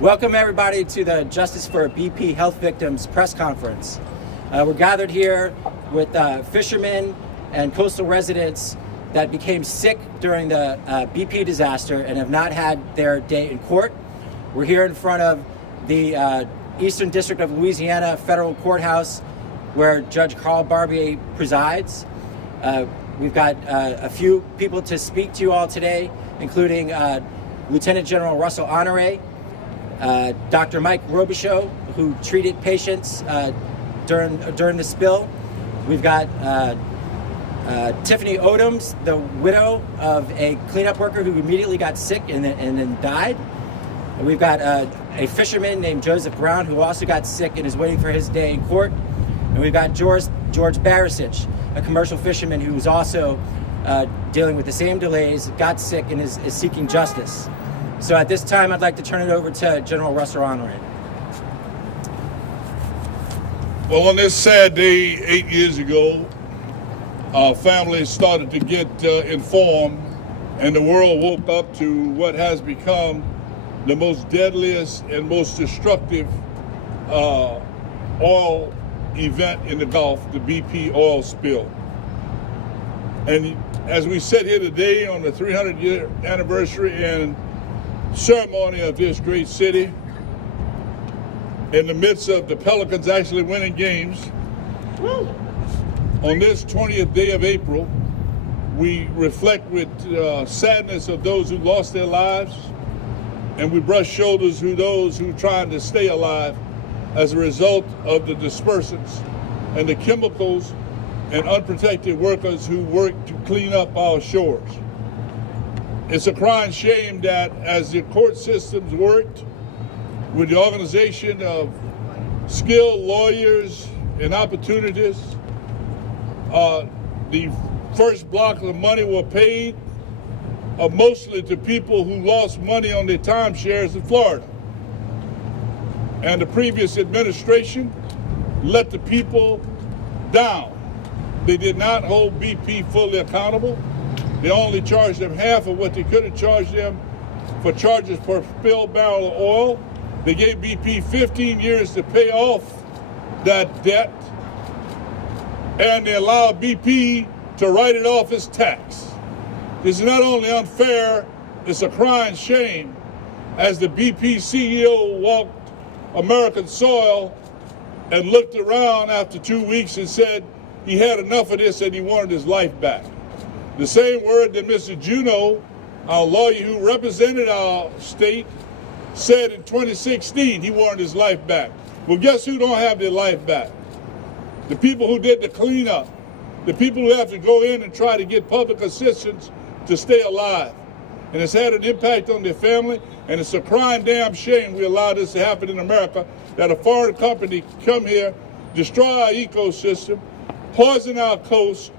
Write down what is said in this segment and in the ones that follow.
Welcome everybody to the Justice for BP Health Victims press conference. We're gathered here with fishermen and coastal residents that became sick during the BP disaster and have not had their day in court. We're here in front of the Eastern District of Louisiana Federal Courthouse where Judge Carl Barbier presides. We've got a few people to speak to you all today, including Lieutenant General Russel Honore, Dr. Mike Robichaud, who treated patients during the spill. We've got Tiffany Odoms, the widow of a cleanup worker who immediately got sick and then died. And we've got a fisherman named Joseph Brown who also got sick and is waiting for his day in court. And we've got George Barasich, a commercial fisherman who is also dealing with the same delays, got sick, and is seeking justice. So at this time, I'd like to turn it over to General Russel Honore. Well, on this sad day 8 years ago, our family started to get informed, and the world woke up to what has become the most deadliest and most destructive oil event in the Gulf, the BP oil spill. And as we sit here today on the 300-year anniversary and ceremony of this great city, in the midst of the Pelicans actually winning games, on this 20th day of April, we reflect with sadness of those who lost their lives, and we brush shoulders with those who are trying to stay alive as a result of the dispersants and the chemicals and unprotected workers who work to clean up our shores. It's a crying shame that as the court systems worked with the organization of skilled lawyers and opportunities, the first block of money were paid mostly to people who lost money on their timeshares in Florida. And the previous administration let the people down. They did not hold BP fully accountable. They only charged them half of what they could have charged them for charges per spilled barrel of oil. They gave BP 15 years to pay off that debt, and they allowed BP to write it off as tax. This is not only unfair, it's a crying shame as the BP CEO walked American soil and looked around after 2 weeks and said he had enough of this and he wanted his life back. The same word that Mr. Juneau, our lawyer who represented our state, said in 2016 he wanted his life back. Well, guess who don't have their life back? The people who did the cleanup, the people who have to go in and try to get public assistance to stay alive. And it's had an impact on their family, and it's a crying damn shame we allow this to happen in America, that a foreign company come here, destroy our ecosystem, poison our coast,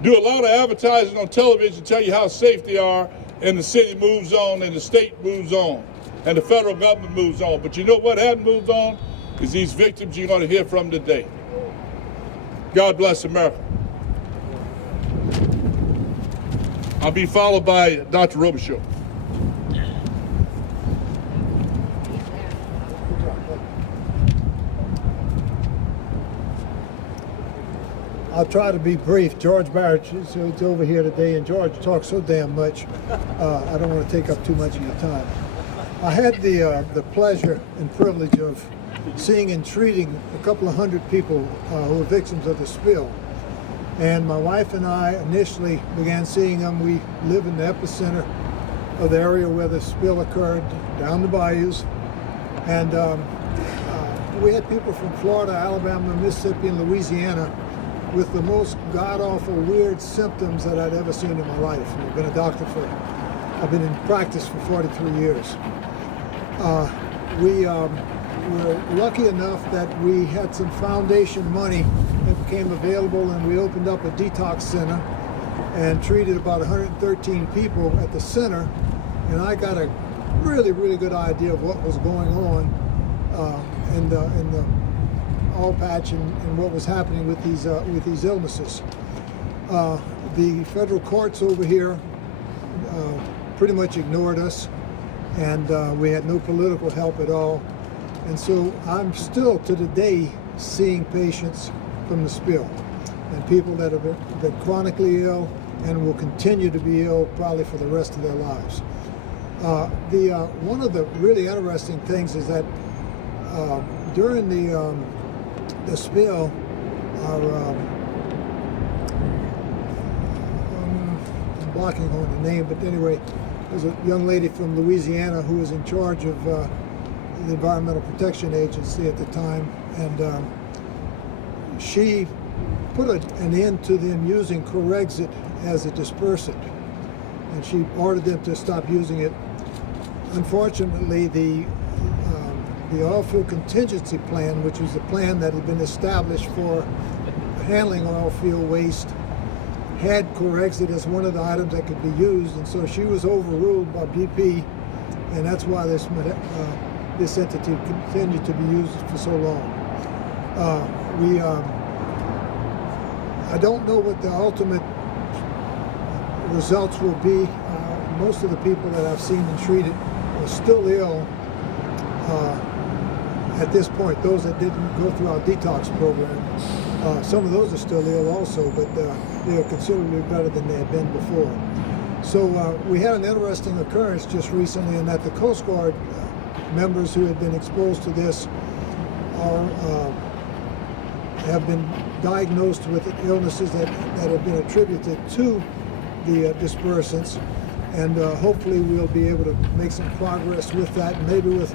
do a lot of advertising on television, tell you how safe they are, and the city moves on, and the state moves on, and the federal government moves on. But you know what hadn't moved on? Is these victims you're going to hear from today. God bless America. I'll be followed by Dr. Robichaud. I'll try to be brief. George Barrett is over here today, and George talks so damn much. I don't want to take up too much of your time. I had the pleasure and privilege of seeing and treating a couple of hundred people who were victims of the spill. And my wife and I initially began seeing them. We live in the epicenter of the area where the spill occurred, down the bayous. And we had people from Florida, Alabama, Mississippi, and Louisiana with the most god-awful, weird symptoms that I'd ever seen in my life. I've been a doctor I've been in practice for 43 years. We were lucky enough that we had some foundation money that became available, and we opened up a detox center and treated about 113 people at the center. And I got a really, really good idea of what was going on in the oil patch and what was happening with these illnesses. The federal courts over here pretty much ignored us, and we had no political help at all. And so I'm still to today seeing patients from the spill, and people that have been chronically ill and will continue to be ill probably for the rest of their lives. One of the really interesting things is that during the spill, I'm blocking on the name, but anyway, there's a young lady from Louisiana who was in charge of the Environmental Protection Agency at the time, and she put an end to them using Corexit as a dispersant, and she ordered them to stop using it. Unfortunately, the oil field contingency plan, which was the plan that had been established for handling oil field waste, had Corexit as one of the items that could be used, and so she was overruled by BP, and that's why this entity continued to be used for so long. I don't know what the ultimate results will be. Most of the people that I've seen and treated are still ill at this point. Those that didn't go through our detox program, some of those are still ill also, but they are considerably better than they had been before. So we had an interesting occurrence just recently in that the Coast Guard members who had been exposed to this have been diagnosed with illnesses that have been attributed to the dispersants, and hopefully we'll be able to make some progress with that. And maybe with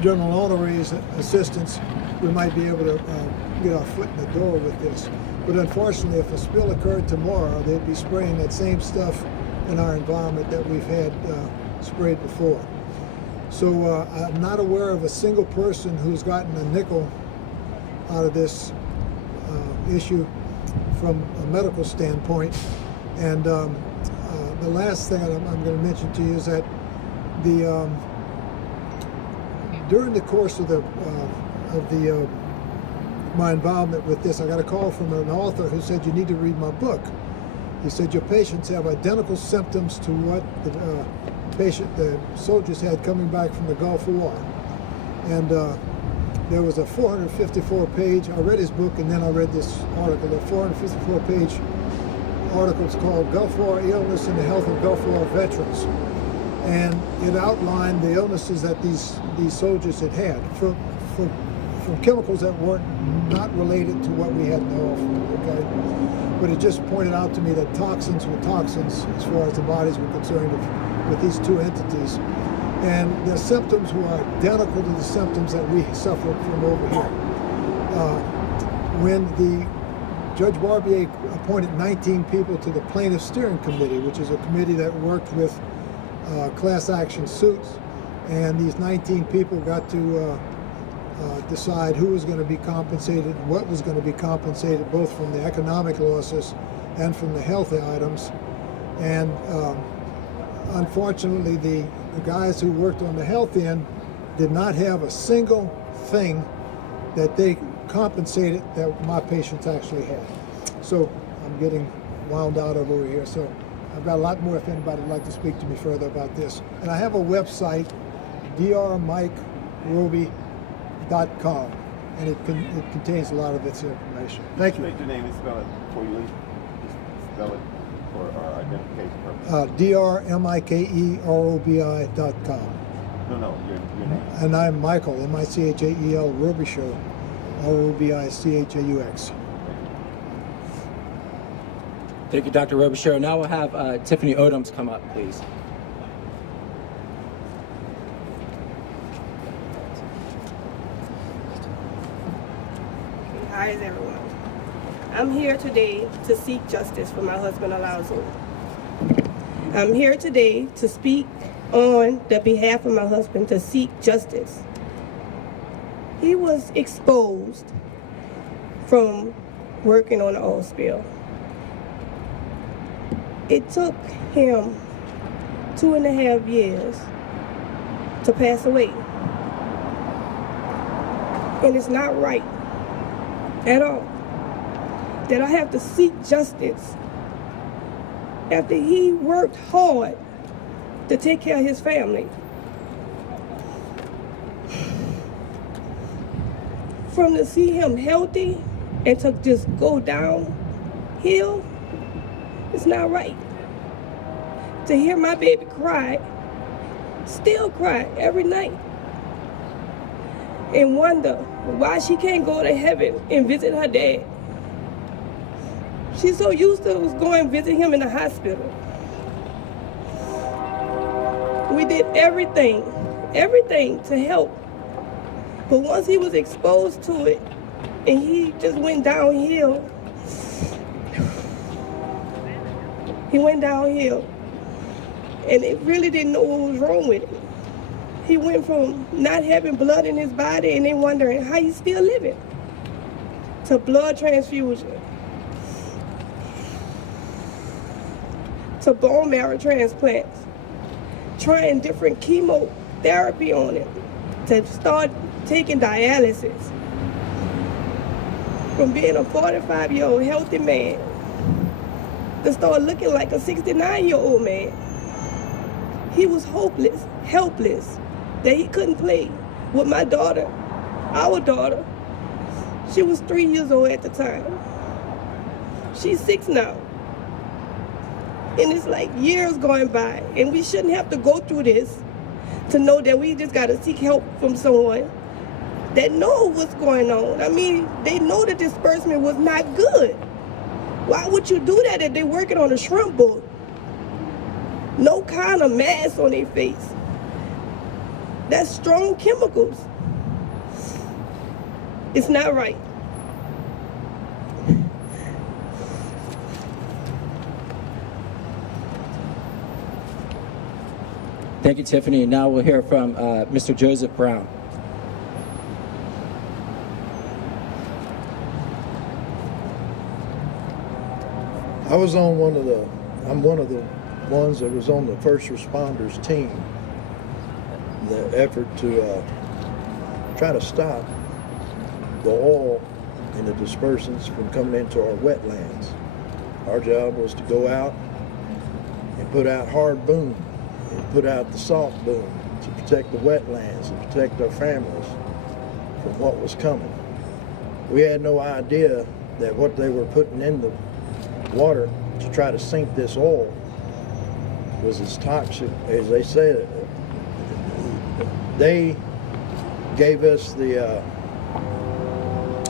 General Honore's assistance, we might be able to get our foot in the door with this. But unfortunately, if a spill occurred tomorrow, they'd be spraying that same stuff in our environment that we've had sprayed before. So I'm not aware of a single person who's gotten a nickel out of this issue from a medical standpoint. And the last thing I'm going to mention to you is that during the course of my involvement with this, I got a call from an author who said, "You need to read my book." He said, "Your patients have identical symptoms to what the soldiers had coming back from the Gulf War." And there was a 454-page, I read his book and then I read this article, a 454-page article. It's called "Gulf War Illness and the Health of Gulf War Veterans." And it outlined the illnesses that these soldiers had from chemicals that weren't not related to what we had in the oil field, okay? But it just pointed out to me that toxins were toxins as far as the bodies were concerned with these two entities. And the symptoms were identical to the symptoms that we suffered from over here. When the Judge Barbier appointed 19 people to the Plaintiff Steering Committee, which is a committee that worked with class action suits, and these 19 people got to decide who was going to be compensated, what was going to be compensated, both from the economic losses and from the healthy items. And unfortunately, the guys who worked on the health end did not have a single thing that they compensated that my patients actually had. So I'm getting wound out over here. So I've got a lot more if anybody would like to speak to me further about this. And I have a website, drmikeroby.com, and it contains a lot of its information. Thank you. State your name and spell it before you leave. Just spell it for our identification purposes. drmikerobi.com. No, your name. And I'm Michael, M-I-C-H-A-E-L, Robichaud, R-O-B-I-C-H-A-U-X. Thank you, Dr. Robichaud. Now we'll have Tiffany Odoms come up, please. Hi, everyone. I'm here today to seek justice for my husband, Alonzo. I'm here today to speak on the behalf of my husband to seek justice. He was exposed from working on the oil spill. It took him 2.5 years to pass away. And it's not right at all that I have to seek justice after he worked hard to take care of his family. From to see him healthy and to just go downhill, it's not right. To hear my baby cry, still cry every night, and wonder why she can't go to heaven and visit her dad. She's so used to going and visit him in the hospital. We did everything to help. But once he was exposed to it and he just went downhill, and they really didn't know what was wrong with him. He went from not having blood in his body and then wondering how he's still living to blood transfusion, to bone marrow transplants, trying different chemotherapy on him, to start taking dialysis. From being a 45-year-old healthy man to start looking like a 69-year-old man. He was hopeless, helpless, that he couldn't play with my daughter, our daughter. She was 3 years old at the time. She's 6 now. And it's like years going by, and we shouldn't have to go through this to know that we just gotta seek help from someone that know what's going on. I mean, they know that disbursement was not good. Why would you do that if they're working on a shrimp boat? No kind of mask on their face. That's strong chemicals. It's not right. Thank you, Tiffany. Now we'll hear from Mr. Joseph Brown. I'm one of the ones that was on the first responders team. The effort to try to stop the oil and the dispersants from coming into our wetlands. Our job was to go out and put out hard boom and put out the soft boom to protect the wetlands and protect our families from what was coming. We had no idea that what they were putting in the water to try to sink this oil was as toxic as they said. They gave us the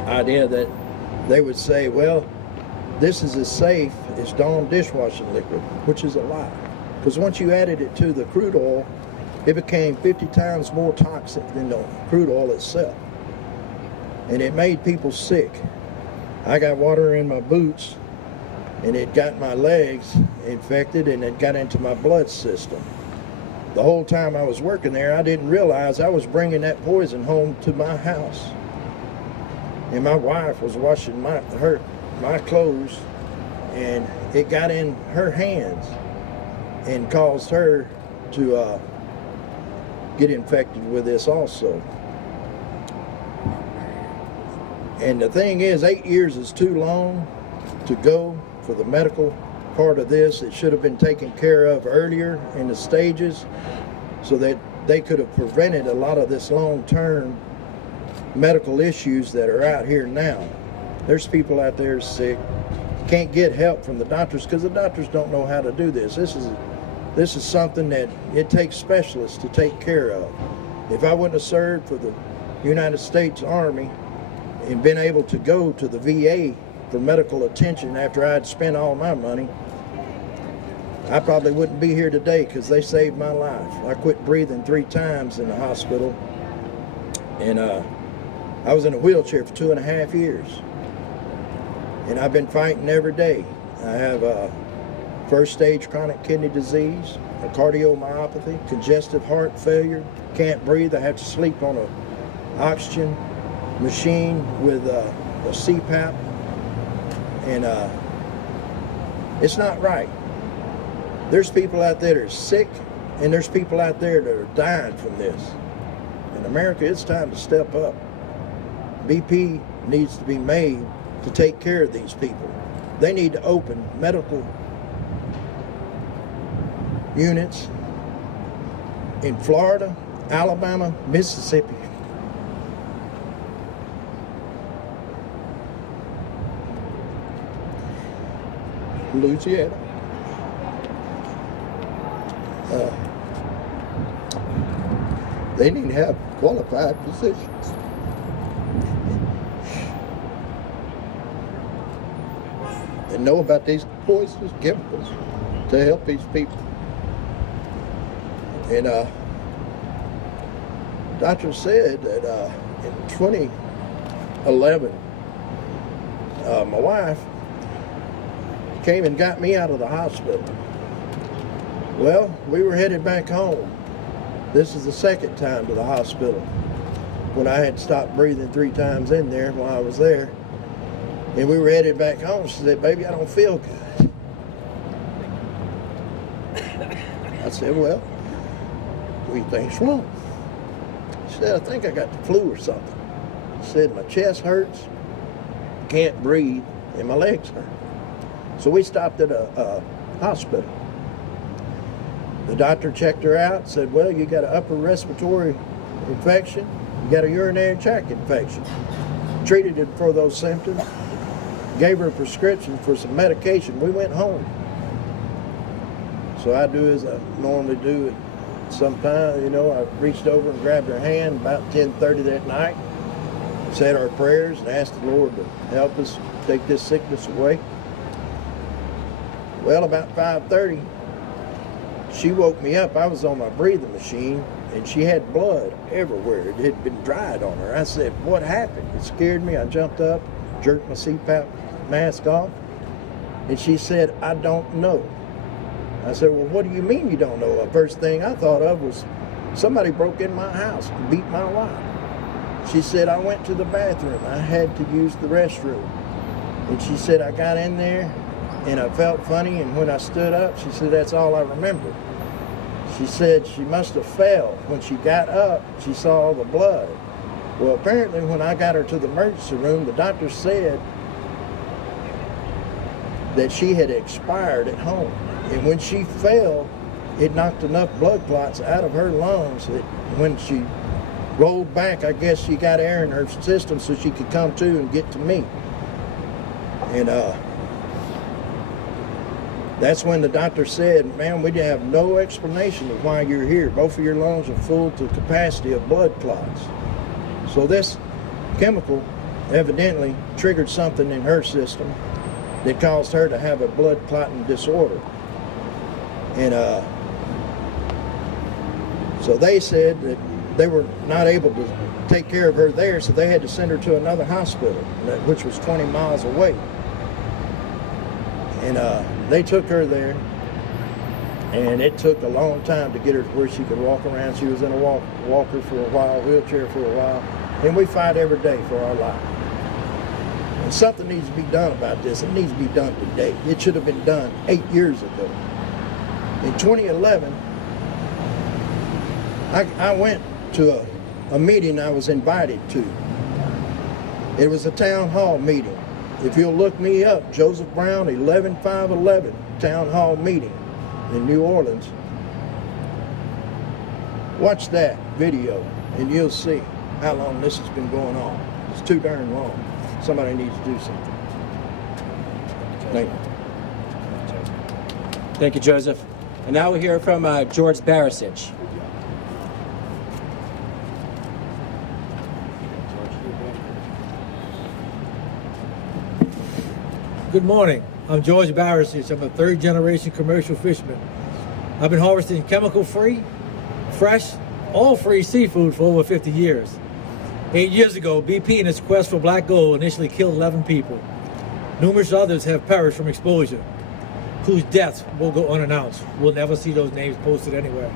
idea that they would say, well, this is as safe as Dawn dishwashing liquid, which is a lie. Because once you added it to the crude oil, it became 50 times more toxic than the crude oil itself. And it made people sick. I got water in my boots, and it got my legs infected, and it got into my blood system. The whole time I was working there, I didn't realize I was bringing that poison home to my house. And my wife was washing my clothes, and it got in her hands and caused her to get infected with this also. And the thing is, 8 years is too long to go for the medical part of this. It should have been taken care of earlier in the stages so that they could have prevented a lot of this long-term medical issues that are out here now. There's people out there sick, can't get help from the doctors because the doctors don't know how to do this. This is something that it takes specialists to take care of. If I wouldn't have served for the United States Army and been able to go to the VA for medical attention after I'd spent all my money, I probably wouldn't be here today because they saved my life. I quit breathing 3 times in the hospital, and I was in a wheelchair for 2.5 years. And I've been fighting every day. I have first stage chronic kidney disease, a cardiomyopathy, congestive heart failure, can't breathe. I have to sleep on an oxygen machine with a CPAP. And it's not right. There's people out there that are sick, and there's people out there that are dying from this. In America, it's time to step up. BP needs to be made to take care of these people. They need to open medical units in Florida, Alabama, Mississippi. Louisiana. They didn't have qualified physicians. They know about these poisonous chemicals to help these people. And doctor said that in 2011, my wife came and got me out of the hospital. Well, we were headed back home. This is the second time to the hospital when I had stopped breathing 3 times in there while I was there. And we were headed back home. She said, "Baby, I don't feel good." I said, "Well, what do you think's wrong?" She said, "I think I got the flu or something." She said, "My chest hurts, can't breathe, and my legs hurt." So we stopped at a hospital. The doctor checked her out, said, "Well, you got an upper respiratory infection, you got a urinary tract infection." Treated it for those symptoms, gave her a prescription for some medication. We went home. So I do as I normally do at some time, I reached over and grabbed her hand about 10:30 that night, said our prayers and asked the Lord to help us take this sickness away. Well, about 5:30, she woke me up. I was on my breathing machine, and she had blood everywhere. It had been dried on her. I said, "What happened?" It scared me. I jumped up, jerked my CPAP mask off, and she said, "I don't know." I said, "Well, what do you mean you don't know?" The first thing I thought of was somebody broke in my house and beat my wife. She said, "I went to the bathroom. I had to use the restroom." And she said, "I got in there and I felt funny, and when I stood up," she said, "that's all I remember." She said she must have fell. When she got up, she saw all the blood. Well, apparently when I got her to the emergency room, the doctor said that she had expired at home. And when she fell, it knocked enough blood clots out of her lungs that when she rolled back, I guess she got air in her system so she could come to and get to me. And that's when the doctor said, "Ma'am, we have no explanation of why you're here. Both of your lungs are full to capacity of blood clots." So this chemical evidently triggered something in her system that caused her to have a blood clotting disorder. And so they said that they were not able to take care of her there, so they had to send her to another hospital, which was 20 miles away. And they took her there, and it took a long time to get her to where she could walk around. She was in a walker for a while, wheelchair for a while, and we fight every day for our life. And something needs to be done about this. It needs to be done today. It should have been done 8 years ago. In 2011, I went to a meeting I was invited to. It was a town hall meeting. If you'll look me up, Joseph Brown, 11511, town hall meeting in New Orleans. Watch that video and you'll see how long this has been going on. It's too darn long. Somebody needs to do something. Thank you. Thank you, Joseph. And now we'll hear from George Barasich. Good morning. I'm George Barasich. I'm a third-generation commercial fisherman. I've been harvesting chemical-free, fresh, all-free seafood for over 50 years. 8 years ago, BP in its quest for black gold initially killed 11 people. Numerous others have perished from exposure, whose deaths will go unannounced. We'll never see those names posted anywhere.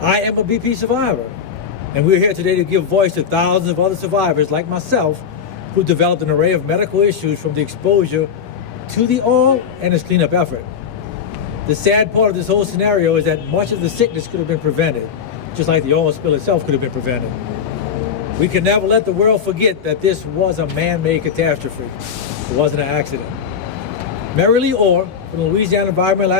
I am a BP survivor, and we're here today to give voice to thousands of other survivors like myself who developed an array of medical issues from the exposure to the oil and its cleanup effort. The sad part of this whole scenario is that much of the sickness could have been prevented, just like the oil spill itself could have been prevented. We can never let the world forget that this was a man-made catastrophe. It wasn't an accident. Mary Lee Orr from the Louisiana Environmental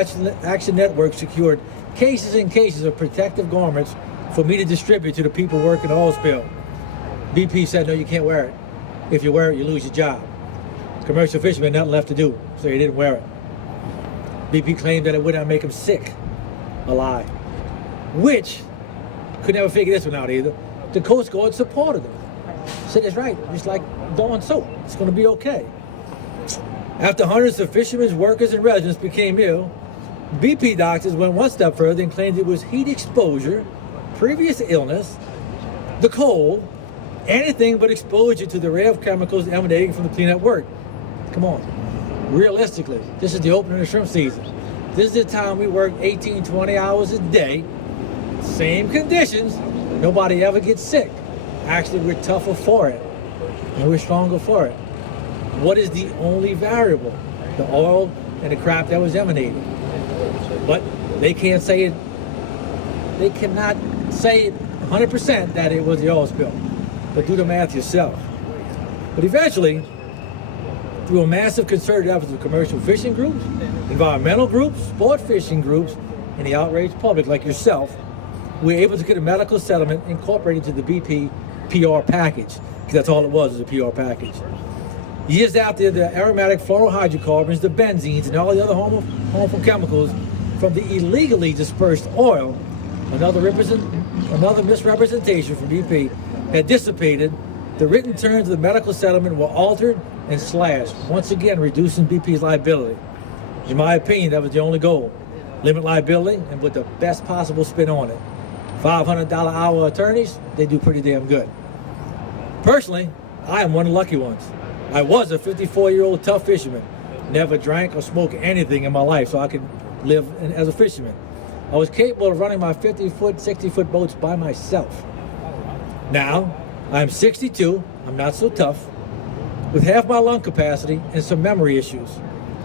Action Network secured cases and cases of protective garments for me to distribute to the people working the oil spill. BP said, no, you can't wear it. If you wear it, you lose your job. Commercial fishermen had nothing left to do, so they didn't wear it. BP claimed that it would not make them sick. A lie. Which, could never figure this one out either, the Coast Guard supported them. Said it's right, just like Dawn soap. It's going to be okay. After hundreds of fishermen, workers, and residents became ill, BP doctors went one step further and claimed it was heat exposure, previous illness, the cold, anything but exposure to the array of chemicals emanating from the cleanup work. Come on. Realistically, this is the opening of shrimp season. This is the time we work 18, 20 hours a day, same conditions, nobody ever gets sick. Actually, we're tougher for it, and we're stronger for it. What is the only variable? The oil and the crap that was emanating. But they can't say it, they cannot say 100% that it was the oil spill. But do the math yourself. But eventually, through a massive concerted effort of commercial fishing groups, environmental groups, sport fishing groups, and the outraged public like yourself, we were able to get a medical settlement incorporated into the BP PR package, because that's all it was a PR package. Years after, the aromatic fluorohydrocarbons, the benzenes, and all the other harmful chemicals from the illegally dispersed oil, another misrepresentation from BP, had dissipated, the written terms of the medical settlement were altered and slashed, once again reducing BP's liability. In my opinion, that was the only goal. Limit liability and put the best possible spin on it. $500 hour attorneys, they do pretty damn good. Personally, I am one of the lucky ones. I was a 54-year-old tough fisherman. Never drank or smoked anything in my life so I could live as a fisherman. I was capable of running my 50-foot, 60-foot boats by myself. Now, I'm 62, I'm not so tough, with half my lung capacity and some memory issues,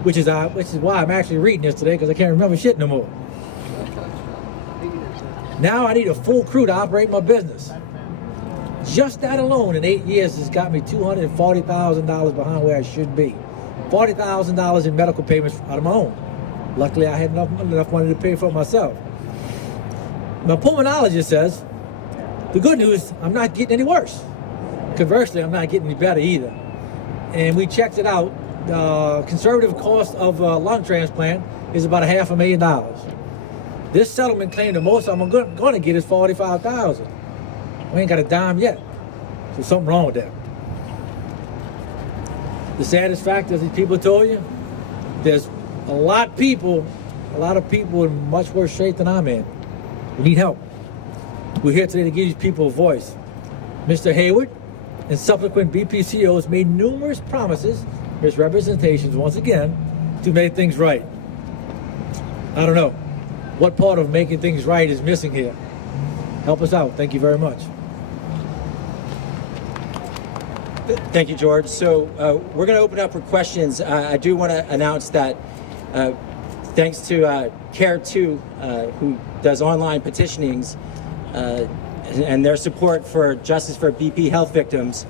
which is why I'm actually reading this today, because I can't remember shit no more. Now I need a full crew to operate my business. Just that alone in 8 years has got me $240,000 behind where I should be. $40,000 in medical payments out of my own. Luckily, I had enough money to pay for it myself. My pulmonologist says, the good news, I'm not getting any worse. Conversely, I'm not getting any better either. And we checked it out. The conservative cost of a lung transplant is about $500,000. This settlement claimed the most I'm going to get is $45,000. We ain't got a dime yet. So something wrong with that. The saddest fact, as these people told you, there's a lot of people in much worse shape than I'm in. We need help. We're here today to give these people a voice. Mr. Hayward and subsequent BP CEOs made numerous promises, misrepresentations once again, to make things right. I don't know. What part of making things right is missing here? Help us out. Thank you very much. Thank you, George. So we're going to open up for questions. I do want to announce that thanks to CARE2, who does online petitionings, and their support for justice for BP health victims,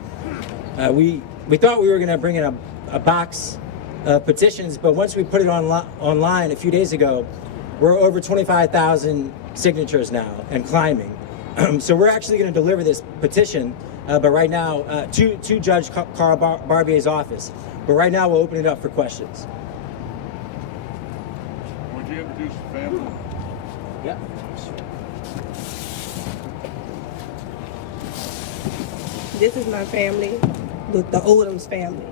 we thought we were going to bring in a box of petitions, but once we put it online a few days ago, we're over 25,000 signatures now and climbing. So we're actually going to deliver this petition, but right now, to Judge Carl Barbier's office. But right now, we'll open it up for questions. Would you introduce the family? Yeah. This is my family, the Odom's family.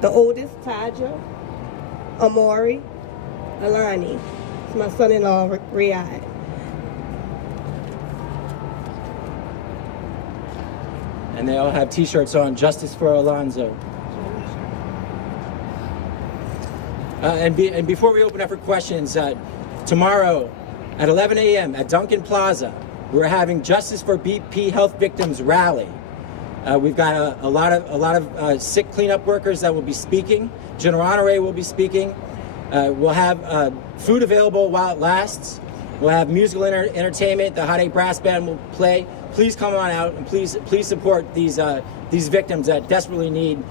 The oldest, Taja, Amori, Alani. It's my son-in-law, Riyadh. And they all have T-shirts on, Justice for Alonzo. And before we open up for questions, tomorrow at 11 a.m. at Duncan Plaza, we're having Justice for BP Health Victims rally. We've got a lot of sick cleanup workers that will be speaking. General Honore will be speaking. We'll have food available while it lasts. We'll have musical entertainment. The Hot 8 Brass Band will play. Please come on out and please support these victims that desperately need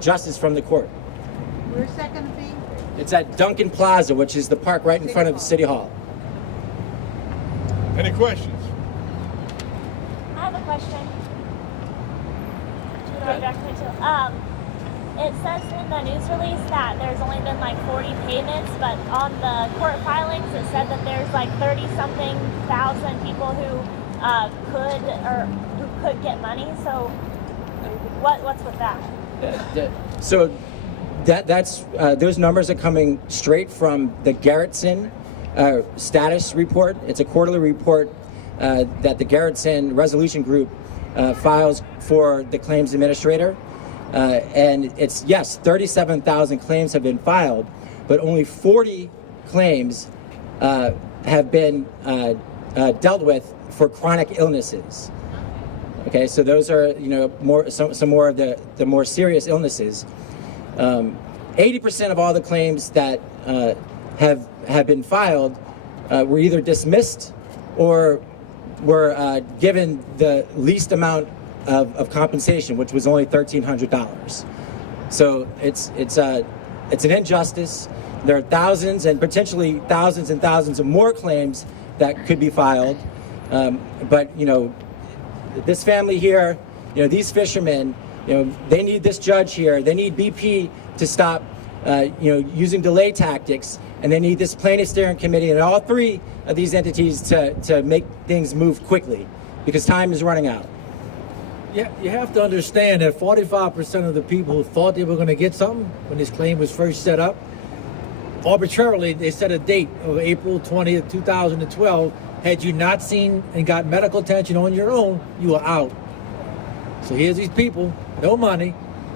justice from the court. Where's that going to be? It's at Duncan Plaza, which is the park right in front of City Hall. Any questions? I have a question. Who do I direct me to? It says in the news release that there's only been like 40 payments, but on the court filings it said that there's like 30-something thousand people who could get money. So what's with that? So that's those numbers are coming straight from the Garrettson status report. It's a quarterly report that the Garrettson Resolution Group files for the claims administrator. And it's, yes, 37,000 claims have been filed, but only 40 claims have been dealt with for chronic illnesses. Okay, so those are, some more of the more serious illnesses. 80% of all the claims that have been filed were either dismissed or were given the least amount of compensation, which was only $1,300. So it's an injustice. There are thousands and potentially thousands and thousands of more claims that could be filed. But this family here, these fishermen, they need this judge here. They need BP to stop, using delay tactics, and they need this plaintiff steering committee and all three of these entities to make things move quickly, because time is running out. Yeah, you have to understand that 45% of the people who thought they were going to get something when this claim was first set up, arbitrarily they set a date of April 20th, 2012. Had you not seen and got medical attention on your own, you were out. So here's these people, no money,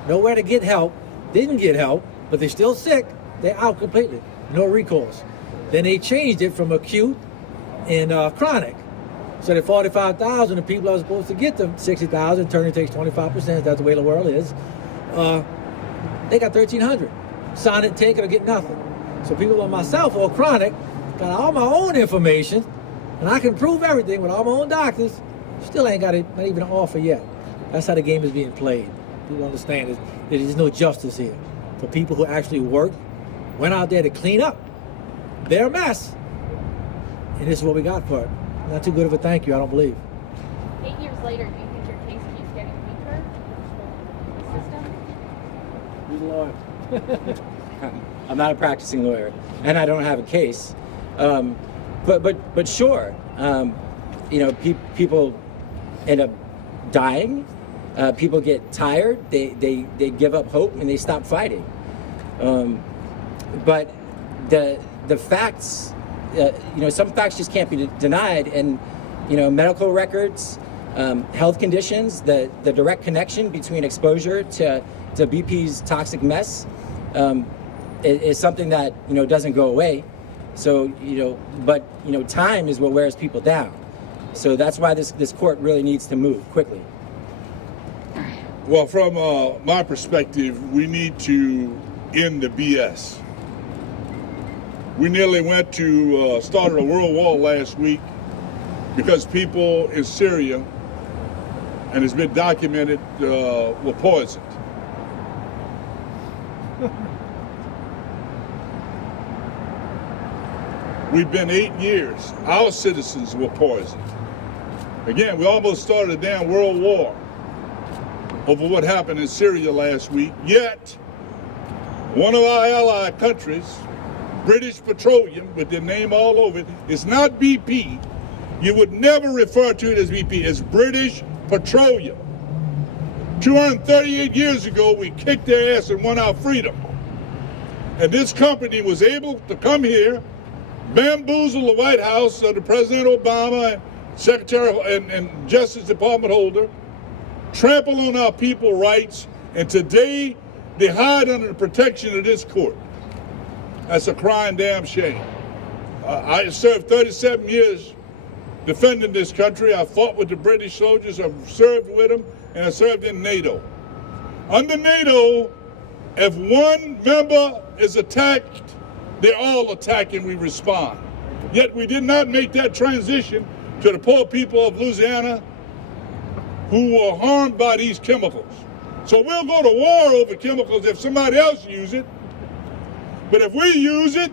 nowhere to get help, didn't get help, but they're still sick, they're out completely, no recourse. Then they changed it from acute and chronic. So the 45,000 of people that are supposed to get them, 60,000, attorney takes 25%, that's the way the world is, they got 1,300. Sign it, take it, or get nothing. So people like myself who are chronic, got all my own information, and I can prove everything with all my own doctors, still ain't got it, not even an offer yet. That's how the game is being played. People understand that there's no justice here. For people who actually worked, went out there to clean up their mess, and this is what we got for it. Not too good of a thank you, I don't believe. 8 years later, do you think your case keeps getting weaker? The system? Who's the lawyer? I'm not a practicing lawyer, and I don't have a case. But sure, people end up dying. People get tired. They give up hope and they stop fighting. But the facts. Some facts just can't be denied, and medical records, health conditions, the direct connection between exposure to BP's toxic mess is something that doesn't go away. So but time is what wears people down. So that's why this court really needs to move quickly. Well, from my perspective, we need to end the BS. We nearly went to started a world war last week because people in Syria, and it's been documented, were poisoned. We've been 8 years. Our citizens were poisoned. Again, we almost started a damn world war over what happened in Syria last week. Yet, one of our allied countries, British Petroleum, with their name all over it, it's not BP. You would never refer to it as BP. It's British Petroleum. 238 years ago, we kicked their ass and won our freedom. And this company was able to come here, bamboozle the White House under President Obama and Secretary and Justice Department holder, trample on our people's rights, and today they hide under the protection of this court. That's a crying damn shame. I served 37 years defending this country. I fought with the British soldiers. I've served with them, and I served in NATO. Under NATO, if one member is attacked, they're all attacked and we respond. Yet we did not make that transition to the poor people of Louisiana who were harmed by these chemicals. So we'll go to war over chemicals if somebody else uses it. But if we use it,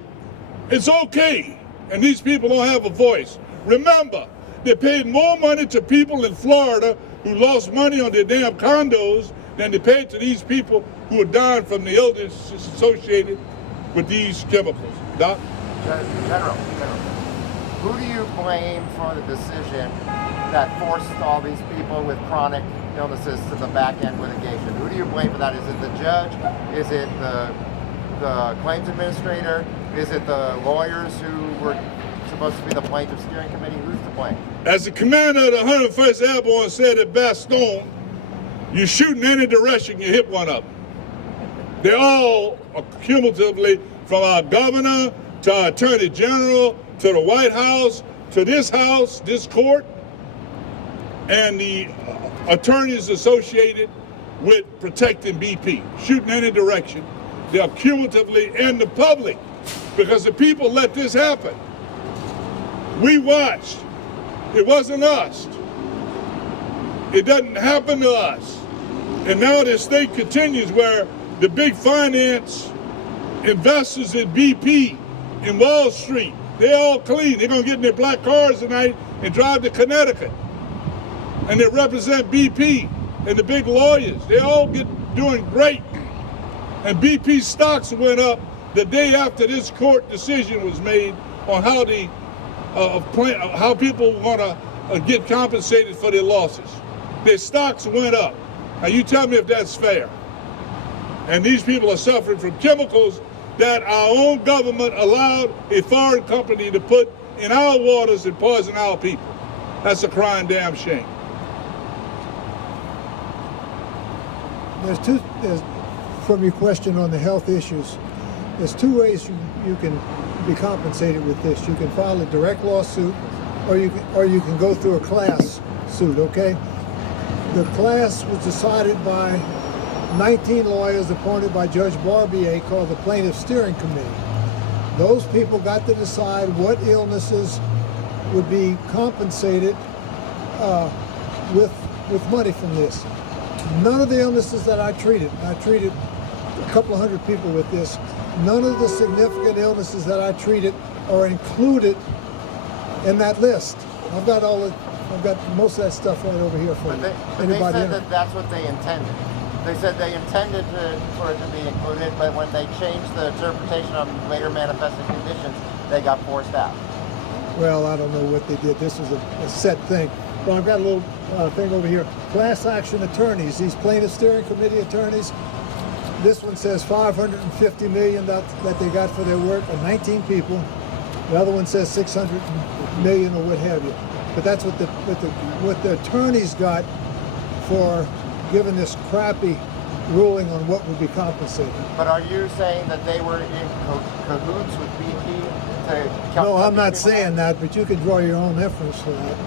it's okay. And these people don't have a voice. Remember, they paid more money to people in Florida who lost money on their damn condos than they paid to these people who are dying from the illness associated with these chemicals. Doc? General, who do you blame for the decision that forced all these people with chronic illnesses to the back end litigation? Who do you blame for that? Is it the judge? Is it the claims administrator? Is it the lawyers who were supposed to be the plaintiff steering committee? Who's to blame? As the commander of the 101st Airborne said at Bastogne, you shoot in any direction, you hit one of them. They're all cumulatively, from our governor to our attorney general to the White House to this house, this court, and the attorneys associated with protecting BP. Shoot in any direction. They're cumulatively in the public because the people let this happen. We watched. It wasn't us. It doesn't happen to us. And now this state continues where the big finance investors in BP in Wall Street, they're all clean. They're going to get in their black cars tonight and drive to Connecticut. And they represent BP and the big lawyers. They all doing great. And BP stocks went up the day after this court decision was made on how how people want to get compensated for their losses. Their stocks went up. Now you tell me if that's fair. And these people are suffering from chemicals that our own government allowed a foreign company to put in our waters and poison our people. That's a crying damn shame. From your question on the health issues, there's two ways you can be compensated with this. You can file a direct lawsuit, or you can go through a class suit. Okay, the class was decided by 19 lawyers appointed by Judge Barbier, called the Plaintiff Steering Committee. Those people got to decide what illnesses would be compensated with money from this. None of the illnesses that I treated a couple of hundred people with this, none of the significant illnesses that I treated are included in that list. I've got most of that stuff right over here for you. But they said that that's what they intended. They said they intended for it to be included, but when they changed the interpretation of later manifested conditions, they got forced out. Well, I don't know what they did. This was a set thing. Well, I've got a little thing over here. Class action attorneys, these plaintiff steering committee attorneys. This one says $550 million that they got for their work, and 19 people. The other one says $600 million or what have you. But that's what the attorneys got for giving this crappy ruling on what would be compensated. But are you saying that they were in cahoots with BP to count? No, I'm not saying that, but you can draw your own inference for that.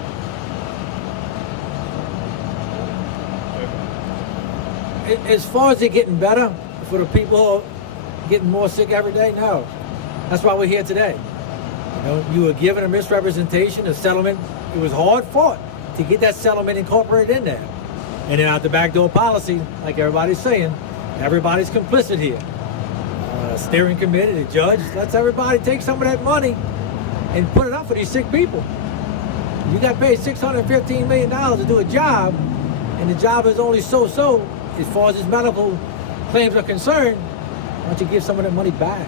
As far as it getting better for the people who are getting more sick every day, no. That's why we're here today. You know, you were given a misrepresentation, a settlement. It was hard fought to get that settlement incorporated in there. And then out the backdoor policy, like everybody's saying, everybody's complicit here. Steering committee, the judge, lets everybody take some of that money and put it up for these sick people. You got paid $615 million to do a job, and the job is only so-so as far as his medical claims are concerned. Why don't you give some of that money back?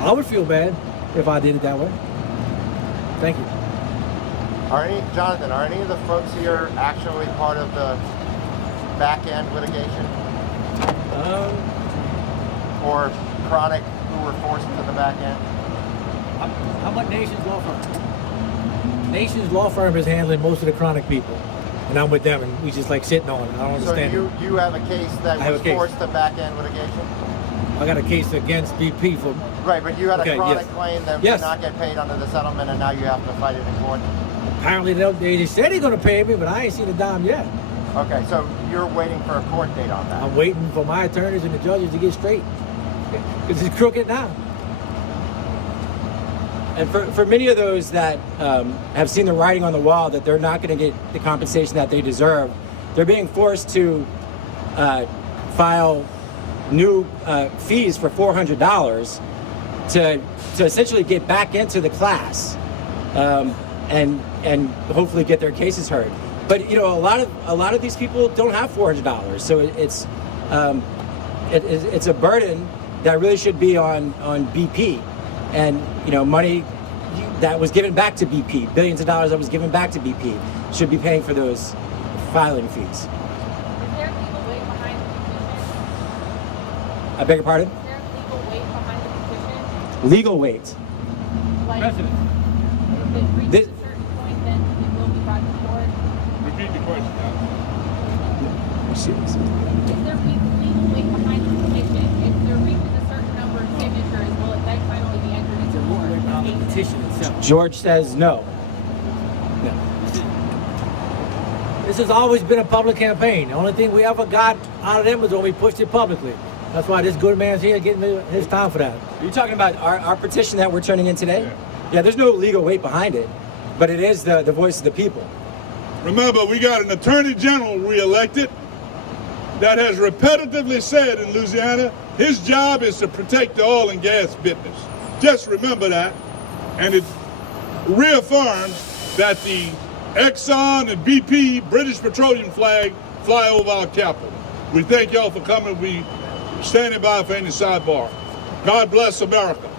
I would feel bad if I did it that way. Thank you. Jonathan, are any of the folks here actually part of the back-end litigation? Or chronic who were forced to the back end? How about Nation's Law Firm? Nation's Law Firm is handling most of the chronic people. And I'm with them, and we just like sitting on it. I don't understand. So you have a case that was forced to back-end litigation? I got a case against BP for... Right, but you had a chronic claim that did not get paid under the settlement, and now you have to fight it in court? Apparently, they said they're going to pay me, but I ain't seen a dime yet. Okay, so you're waiting for a court date on that? I'm waiting for my attorneys and the judges to get straight. Because it's crooked now. And for many of those that have seen the writing on the wall that they're not going to get the compensation that they deserve, they're being forced to file new fees for $400 to essentially get back into the class, and hopefully get their cases heard. But you know, a lot of these people don't have $400, so it's a burden that really should be on BP, and you know, money that was given back to BP, billions of dollars that was given back to BP, should be paying for those filing fees. Is there legal weight behind the petition? I beg your pardon? Is there legal weight behind the petition? Legal weight. Like, Precedent. if it reaches This- a certain point, then it will be brought to court. Repeat the question, Al. Is there legal weight behind the petition? If there reaches a certain number of signatures, will it then finally be entered into court? The petition itself. George says no. No. This has always been a public campaign. The only thing we ever got out of them was when we pushed it publicly. That's why this good man's here getting his time for that. Are you talking about our petition that we're turning in today? Yeah, there's no legal weight behind it, but it is the voice of the people. Remember, we got an attorney general reelected that has repetitively said in Louisiana his job is to protect the oil and gas business. Just remember that. And it reaffirms that the Exxon and BP British Petroleum flag fly over our capital. We thank y'all for coming. We standing by for any sidebar. God bless America.